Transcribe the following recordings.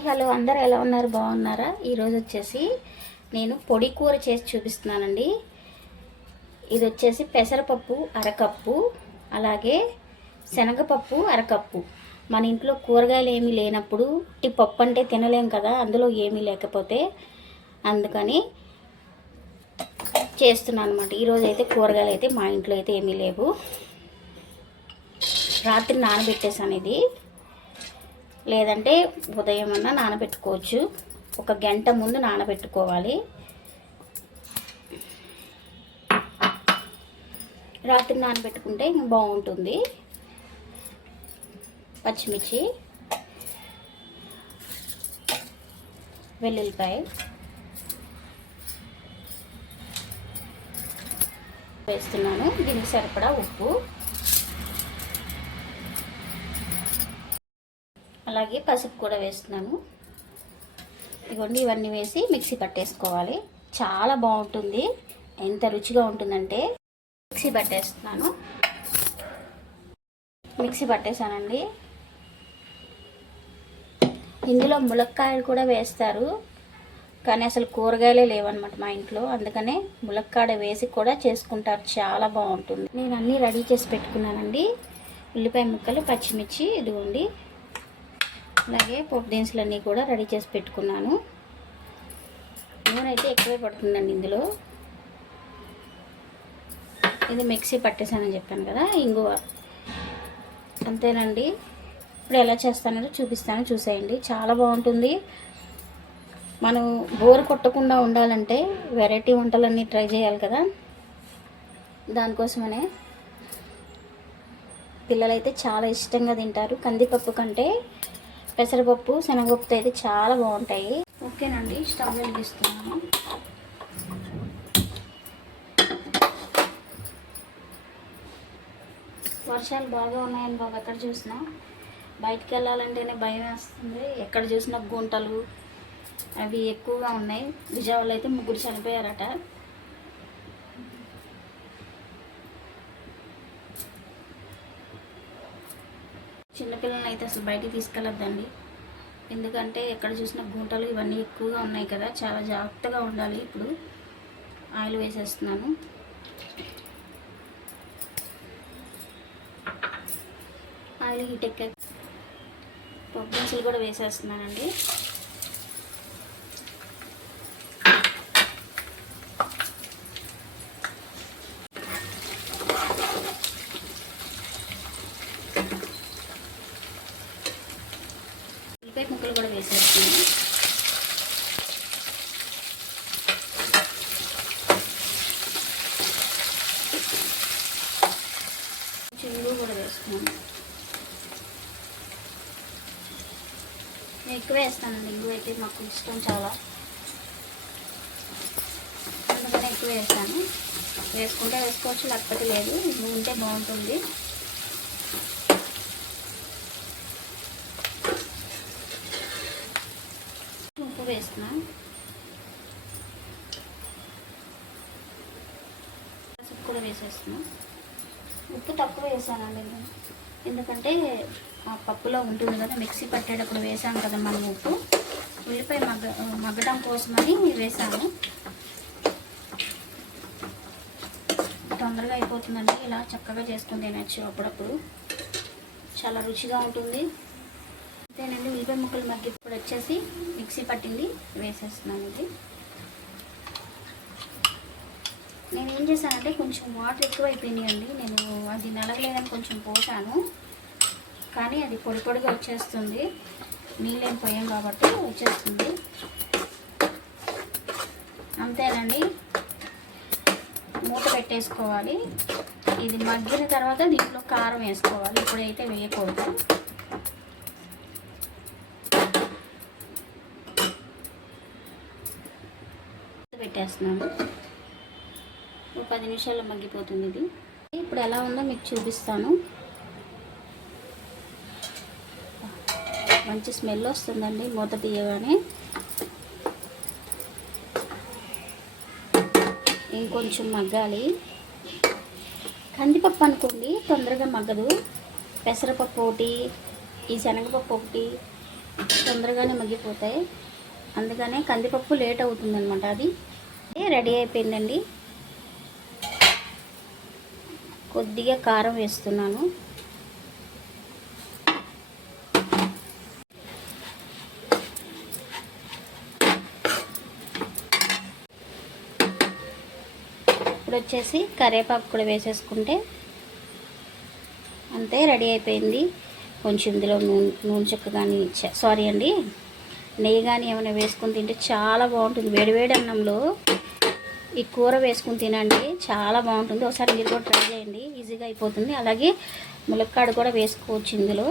Hello. అందరు ఎలా ఉన్నారు? బాగున్నారా? ఈరోజు వచ్చేసి నేను పొడి కూర చేసి చూపిస్తున్నానండి. ఇది వచ్చేసి పెసరపప్పు అరకప్పు అలాగే శనగపప్పు అరకప్పు. మన ఇంట్లో కూరగాయలు ఏమీ లేనప్పుడు ఈ పప్పు అంటే తినలేం కదా అందులో ఏమీ లేకపోతే అందుకని చేస్తున్నాను అనమాట ఈరోజు అయితే కూరగాయలు అయితే మా ఇంట్లో అయితే ఏమీ లేవు. రాత్రి నానబెట్టేసాను ఇది. లేదంటే ఉదయం అన్నా నానబెట్టుకోవచ్చు. ఒక గంట ముందు నానబెట్టుకోవాలి. రాత్రి నానబెట్టుకుంటే ఇంకా బాగుంటుంది. పచ్చిమిర్చి వెల్లుల్లిపాయ వేస్తున్నాను. దీనికి సరిపడా ఉప్పు. అలాగే పసుపు కూడా వేస్తున్నాను. ఇవన్నీ ఇవన్నీ వేసి మిక్సీ పట్టేసుకోవాలి. చాలా బాగుంటుంది. ఎంత రుచిగా ఉంటుందంటే మిక్సీ పట్టేస్తున్నాను. మిక్సీ పట్టేశానండి. ఇందులో ములక్కాయలు కూడా వేస్తారు. కానీ అసలు కూరగాయలే లేవన్నమాట మా ఇంట్లో. అందుకనే ములక్కాడ వేసి కూడా చేసుకుంటారు. చాలా బాగుంటుంది. నేను అన్నీ రెడీ చేసి పెట్టుకున్నానండి. ఉల్లిపాయ ముక్కలు పచ్చిమిర్చి ఇదిగోండి. అలాగే పోపు దినుసులన్నీ కూడా రెడీ చేసి పెట్టుకున్నాను. నూనె అయితే ఎక్కువే పడుతుందండి ఇందులో. ఇది మిక్సీ పట్టేసానని చెప్పాను కదా ఇంగువ. అంతేనండి. ఇప్పుడు ఎలా చేస్తానో చూపిస్తాను చూసేయండి. చాలా బాగుంటుంది. మనం బోర్ కొట్టకుండా ఉండాలంటే వెరైటీ వంటలన్నీ ట్రై చేయాలి కదా. దానికోసమనే పిల్లలైతే చాలా ఇష్టంగా తింటారు. కందిపప్పు కంటే పెసరపప్పు శనగపప్పు అయితే చాలా బాగుంటాయి. ఓకేనండి స్టవ్ వెలిగిస్తున్నాను. వర్షాలు బాగా ఉన్నాయని బాబు ఎక్కడ చూసినా. బయటికి వెళ్ళాలంటేనే భయం వేస్తుంది. ఎక్కడ చూసినా గుంటలు అవి ఎక్కువగా ఉన్నాయి. విజయవాడలో అయితే ముగ్గురు చనిపోయారట. చిన్నపిల్లల్ని అయితే అసలు బయటికి తీసుకెళ్ళొద్దండి. ఎందుకంటే ఎక్కడ చూసినా గుంటలు ఇవన్నీ ఎక్కువగా ఉన్నాయి కదా చాలా జాగ్రత్తగా ఉండాలి ఇప్పుడు. ఆయిల్ వేసేస్తున్నాను. ఆయిల్ హీట్ ఎక్క పప్పు దినుసులు కూడా వేసేస్తున్నానండి ఉల్లిపాయ ముక్కలు కూడా వేసేస్తున్నాను చెంగు కూడా వేస్తున్నాను నేను ఎక్కువ వేస్తానండి ఎక్కువ అయితే మాకు ఇష్టం చాలా. అందుకని ఎక్కువ వేస్తాను. వేసుకుంటే వేసుకోవచ్చు లేకపోతే లేదు. ఉంటే బాగుంటుంది. ఉప్పు వేస్తున్నాను పసుపు కూడా వేసేస్తున్నాను ఉప్పు తక్కువ వేసానండి నేను. ఎందుకంటే ఆ పప్పులో ఉంటుంది కదా మిక్సీ పట్టేటప్పుడు వేసాం కదా మనం ఉప్పు. ఉల్లిపాయ మగ్గ మగ్గడం కోసమని వేసాను తొందరగా అయిపోతుందండి. ఇలా చక్కగా చేసుకుని తినచ్చు అప్పుడప్పుడు. చాలా రుచిగా ఉంటుంది. అంతేనండి ఉల్లిపాయ ముక్కలు మగ్గి ఇప్పుడు వచ్చేసి మిక్సీ పట్టింది వేసేస్తున్నాను ఇది నేను ఏం చేశానంటే కొంచెం వాటర్ ఎక్కువ అయిపోయినాయండి నేను అది నలగలేదని కొంచెం పోసాను. కానీ అది పొడి పొడిగా వచ్చేస్తుంది. నీళ్ళేం పోయాం కాబట్టి వచ్చేస్తుంది. అంతేనండి. మూత పెట్టేసుకోవాలి. ఇది మగ్గిన తర్వాత దీంట్లో కారం వేసుకోవాలి. ఇప్పుడైతే వేయకూడదు. పెట్టేస్తున్నాను. పది నిమిషాల్లో మగ్గిపోతుంది ఇది. ఇప్పుడు ఎలా ఉందో మీకు చూపిస్తాను. మంచి స్మెల్ వస్తుందండి మూత తీయగానే. ఇంకొంచెం మగ్గాలి. కందిపప్పు అనుకోండి తొందరగా మగ్గదు. పెసరపప్పు ఒకటి ఈ శనగపప్పు ఒకటి తొందరగానే మగ్గిపోతాయి. అందుకనే కందిపప్పు లేట్ అవుతుందన్నమాట అది. రెడీ అయిపోయిందండి. కొద్దిగా కారం వేస్తున్నాను. ఇప్పుడు వచ్చేసి కరివేపాకు కూడా వేసేసుకుంటే అంతే రెడీ అయిపోయింది. కొంచెం ఇందులో నూనె నూనె చెక్క కానీ సారీ అండి నెయ్యి కానీ ఏమైనా వేసుకొని తింటే చాలా బాగుంటుంది. వేడివేడి అన్నంలో ఈ కూర వేసుకుని తినండి. చాలా బాగుంటుంది. ఒకసారి మీరు కూడా ట్రై చేయండి. ఈజీగా అయిపోతుంది. అలాగే ములక్కాడ కూడా వేసుకోవచ్చు ఇందులో.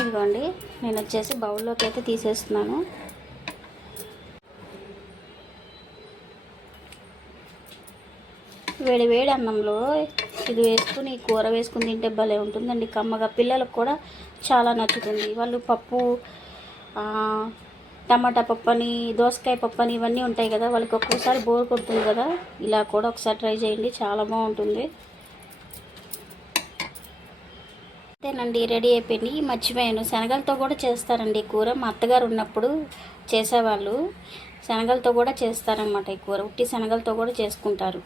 ఇదిగోండి. నేను వచ్చేసి బౌల్లోకి అయితే తీసేస్తున్నాను. వేడి వేడి అన్నంలో ఇది వేసుకుని కూర వేసుకుని తింటే భలే ఉంటుందండి. కమ్మగా పిల్లలకు కూడా చాలా నచ్చుతుంది. వాళ్ళు పప్పు టమాటా పప్పని దోసకాయ పప్పని ఇవన్నీ ఉంటాయి కదా వాళ్ళకి ఒక్కోసారి బోర్ కొడుతుంది కదా. ఇలా కూడా ఒకసారి ట్రై చేయండి చాలా బాగుంటుంది. అంతేనండి రెడీ అయిపోయింది. మర్చిపోయాను. శనగలతో కూడా చేస్తారండి ఈ కూర. మా అత్తగారు ఉన్నప్పుడు చేసేవాళ్ళు. శనగలతో కూడా చేస్తారనమాట ఈ కూర. ఉట్టి శనగలతో కూడా చేసుకుంటారు.